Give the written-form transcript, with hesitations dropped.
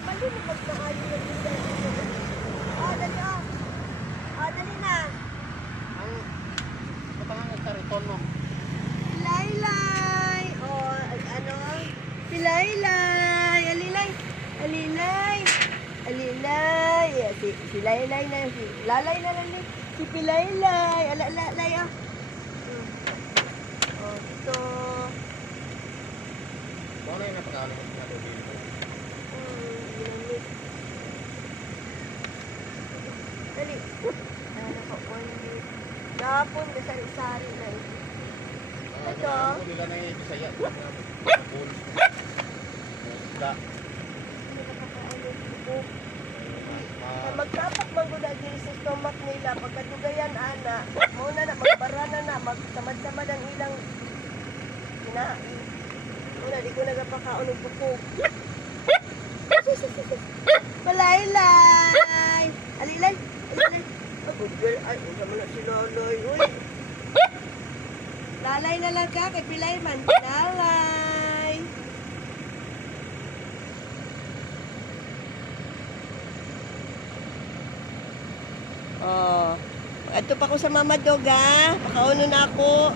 Malinipag na kayo ng bigay dito. Dali ah. Dali na. Ang matangang kariton mo. Laylay. Ano? Si Laylay. Alilay. Alilay. Alilay. Si Laylay na. Si Lalay na lang. Si Pilaylay. Alalay ah. Ito. Kung ano yung napag-aalam mo na doon dito? Ginamit. Dali. Nakakakundi. Napon, kasari-sari na ito. Ito. Kung nila na yung Bisaya. Bulls. Isda. Magkapak maguna din sa stomach nila. Pagkatugayan, ana. Muna na, magbarana na. Magsamad-samad ang ilang kinain. Muna, di ko nagapakaon ng buko. Palaylay! Alilay! Alilay! Good girl. Ay, usa mo na si Lalay. Uy! Lalay na lang ka. Kay Pilay man. Lalay! Ito pa ko sa Mama Dog, ha? Pakauno na ako.